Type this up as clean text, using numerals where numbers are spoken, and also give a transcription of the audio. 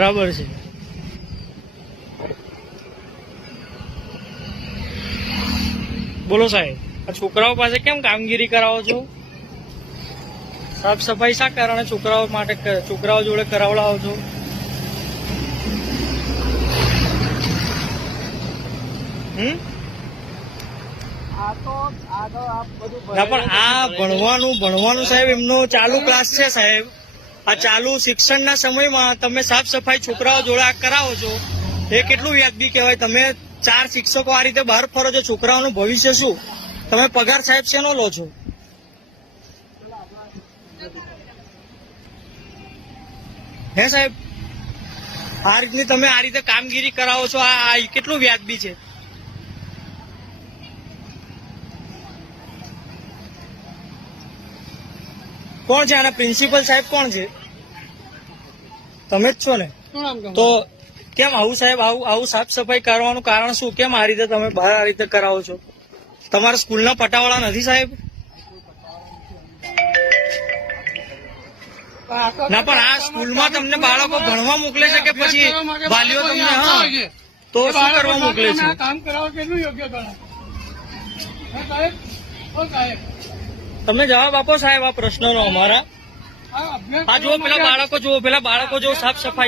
બરાબર છે. બોલો સાહેબ, આ છોકરાઓ પાસે કેમ કામગીરી કરાવો છો? સાફ સફાઈ શા કારણે છોકરાઓ માટે છોકરાઓ જોડે કરાવડાવો છો? ના પણ આ ભણવાનું સાહેબ એમનો ચાલુ ક્લાસ છે સાહેબ. આ ચાલુ શિક્ષણના સમયમાં તમે સાફ સફાઈ છોકરાઓ જોડે આ કરાવો છો એ કેટલું વ્યાજબી કહેવાય? તમે 4 શિક્ષકો આ રીતે બહાર ફરો છો, છોકરાઓનું ભવિષ્ય શું? તમે પગાર સાહેબ શેનો લો છો? હે સાહેબ, આ રીતની તમે આ રીતે કામગીરી કરાવો છો, આ કેટલું વ્યાજબી છે? કોણ છે આના પ્રિન્સિપલ સાહેબ? કોણ છે? તમે જ છો ને? તો કેમ આવું સાહેબ, આવું સાફ સફાઈ કરવાનું કારણ શું? કેમ આ રીતે તમે બહાર આ રીતે કરાવો છો? તમારા સ્કૂલના પટાવાળા નથી સાહેબ? ના પણ આ સ્કૂલમાં તમને બાળકો ભણવા મોકલે છે કે પછી વાલીઓ તમને? હા, તો શું કરવા મોકલે છે? કામ કરાવવા કેટલું યોગ્ય ગણાય? તમને જવાબ આપો સાહેબ આ પ્રશ્નનો અમારા. આ જુઓ પેલા બાળકો, જુઓ પેલા બાળકો, જો સાફ સફાઈ